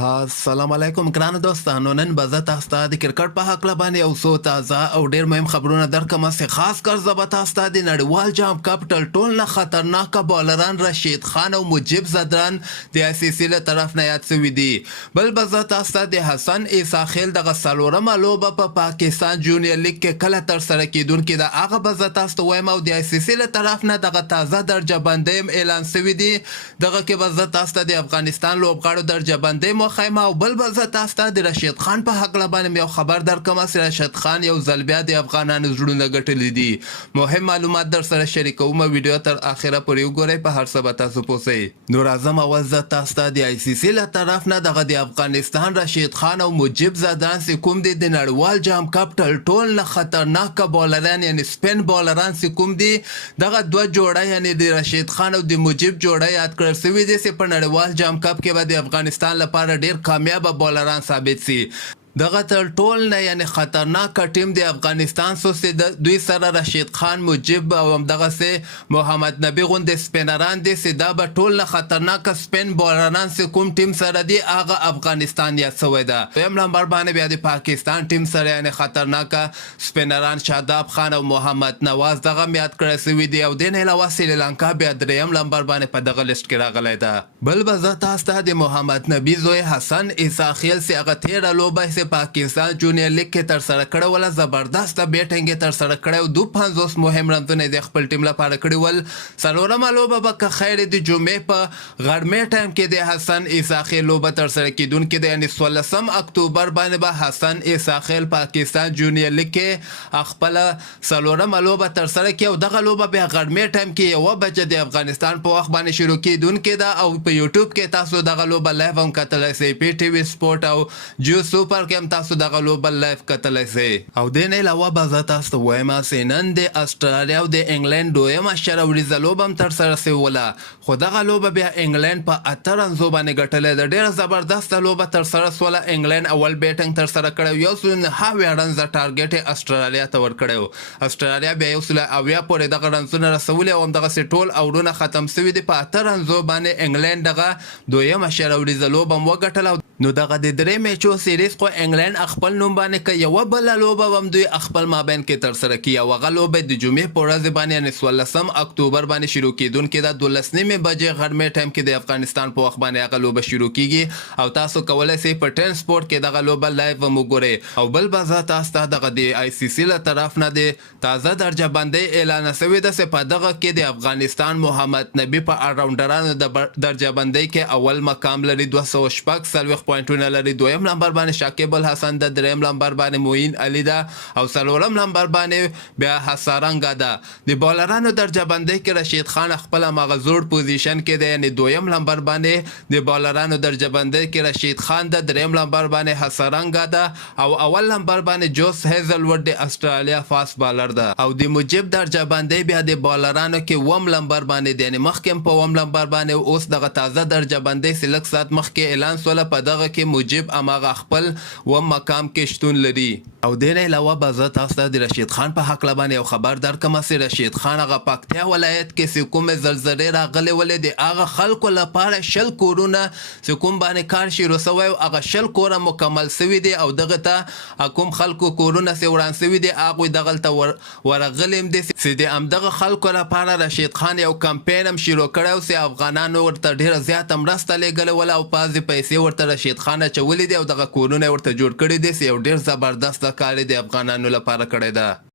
السلام علیکم ګرانو دوستانو. نن به زه تاسو ته د کرکټ په هکله باندې یو څو تازه او ډېر مهم خبرونه درکړم چې خاص کر زه به تاسو ته د نړیوال جام کپ تر ټولو نه خطرناکه بالران رشید خان او مجیب زدران د آی سی سی له طرف نه یاد شوي دي. بل به زه تاسو ته د حسن عیسی خیل دغه څلورمه لوبه په پاکستان جونیور لیګ کې کله ترسره کیدونکې ده هغه به زه تاسو ته وایم او د آی سی سی له طرف نه دغه تازه درجه بندۍ هم اعلان شوي دي. دغه کې به زه تاسو ته د افغانستان لوبغاړو درجه بندۍ مخیمه او بل به زه تاسو ته د رشید خان په هکله باندې یو خبر درکړم چې رشید خان یو ځل بیا د افغانانو زړونه ګټلي دي. مهم معلومات در سره شریکوم. ویډیو تر اخره پورې وګورئ، په هر څه به تاسو پوهیږئ. نو راځم اول زه تاسو ته د آی سی سی له طرف نه دغه د افغانستان رشید خان او مجیب زدران چې کوم دي د نړیوال جام کپ تر ټولو نه خطرناکه بالران یعنی سپین بالران چې کوم دي دغه دوه جوړه یعنی د رشید خان او د مجیب جوړه یاد کړل شوي دي چې په نړیوال جام کپ کې به د افغانستان لپاره ډیر کامیابه بالران ثابت شي. دغه تر ټول نه یعنی خطرناک ټیم د افغانستان سو چې دوی سره رشید خان مجیب او همدغه سه محمد نبی غوندې سپینران دي چې دا به ټول نه خطرناک سپین بالران چې کوم ټیم سره دی هغه افغانستان یاد شوی ده. دویم نمبر باندې بیا د پاکستان ټیم سره یعنی خطرناک سپینران شاداب خان او محمد نواز دغه یاد کړی شوي دي او د نه علاوه سریلانکا بیا دریم نمبر باندې په دغه لیست کې راغلی ده. بل به زه تاسو ته د محمد نبی زوی حسن عیسی خیل چې هغه تیره لوبه پاکستان جونیور لیګ کې ترسره کړې وله زبردسته بیټینګ یې ترسره کړی او 52 مهم رنونه د خپل ټیم لپاره کړي ول. څلورمه لوبه به که خیر د جمعې په غرمې ټایم کې د حسن عیسی خیل لوبه ترسره کیدونکې ده یعنی 16 اکتوبر باندې به حسن عیسی خیل پاکستان جونیور لیګ کې خپله څلورمه لوبه ترسره کړي او دغه لوبه بیا غرمې ټایم کې 1 بجې د افغانستان په وخت باندې شروع کیدونکې ده او په یوټیوب کې تاسو دغه لوبه لایو هم کتلی شئ. پی ټي وي سپورټ او جیو سوپر کې هم تاسو دغه لوبه لایف کتلی شئ. او د نه علاوه به زه تاسو ته وایم چې نن د استرالیا او د انګلند دویمه شره وریځه لوبه هم ترسره شوې وله، خو دغه لوبه بیا انګلند په 8 رنزو باندې ګټلې ده. ډېره زبردسته لوبه ترسره شوله. انګلند اول بیټینګ ترسره کړی، یو سل نهه رنزه ټارګټ یې استرالیا ته ورکړی و. استرالیا بیا یو سل اویا پورې دغه رنزونه رسولي او همدغسې ټول اوړونه ختم شوي دي. په 8 رنزو باندې انګلند دغه دویمه شره وریځه لوبه هم وګټله. نو دغه د درې میچو سیریز خو انګلند خپل نوم باندې که یوه بله لوبه هم دوی خپل مابین کې ترسره کړي او هغه لوبه د جمعې په ورځ باندې یعنې 16 اکتوبر باندې شروع کیدونکې ده. 12 بجې غرمې ټایم کې د افغانستان په وخت باندې هغه لوبه شروع کیږي او تاسو کولی شئ په ټین سپورټ کې دغه لوبه لایو هم وګورئ. او بل به زه تاسو ته دغه د آی سی سی له طرف نه د تازه درجه بندۍ اعلان شوې ده چې په دغه کې د افغانستان محمد نبی په الراونډرانو د درجه بندۍ کې اول مقام لري، 240 پوینټونه لري. دویم نمبر باندې شاکب الحسن ده، دریم نمبر باندې موین علي ده او څلورم نمبر باندې بیا حسارنګه ده. د بالرانو درجه بندۍ کې رشید خان خپل هماغه زوړ پوزیشن کې ده یعنی دویم نمبر باندې د بالرانو درجه بندۍ کې رشید خان ده، دریم نمبر باندې حسارنګه ده او اول نمبر باندې جوس هیزلوډ د استرالیا فاست بالر ده. او د مجیب درجه بندۍ بیا د بالرانو کې وم نمبر باندې ده یعنی مخکې په وم نمبر باندې اوس دغه تازه درجه بندۍ چې لږ ساعت مخکې اعلان سوله په دغه کې مجیب هماغه خپل و مقام کې شتون لري. او د نه علاوه به زه تاسو ته د رشید خان په هکله باندې یو خبر درکړم چې رشید خان هغه پکتیا ولایت کې چې کومې زلزلې راغلې ولې د هغه خلکو لپاره 100 کورونه چې کوم باندې کار شروع شوی او هغه 100 کوره مکمل شوي دي او دغه ته کوم خلکو کورونه چې وران شوي دي هغوی دغلته ورغلي هم دي چې د همدغه خلکو لپاره رشید خان یو کمپین هم شروع کړی چې افغانانو ورته ډېره زیاته مرسته لیږلې وله او بعضې پیسې ورته رشید خان اچولي دي او دغه کورونه ورته جوړ کړي دي چې یو ډېر زبردست کار د افغانانو لپاره کړی ده.